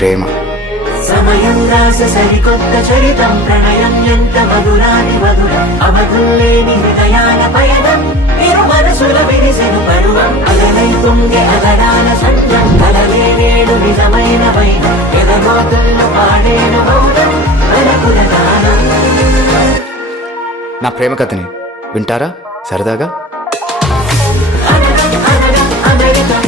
ప్రేమ. సమయం రాస సరికొత్త చరితం ప్రణయం ఎంత మధురాని మధురం అవధుల్లేని హృదయాల పయనం ఇరు మనసుల విరిసెను పరువం అలలై తుంగే అలడాల సంజం కలలే నేడు నిజమైన వైనం ఎదగోతుల్లో పాడేను మౌనం మనకుల గానం. నా ప్రేమ కథని వింటారా సరదాగా? అనగా అనగా అమెరికా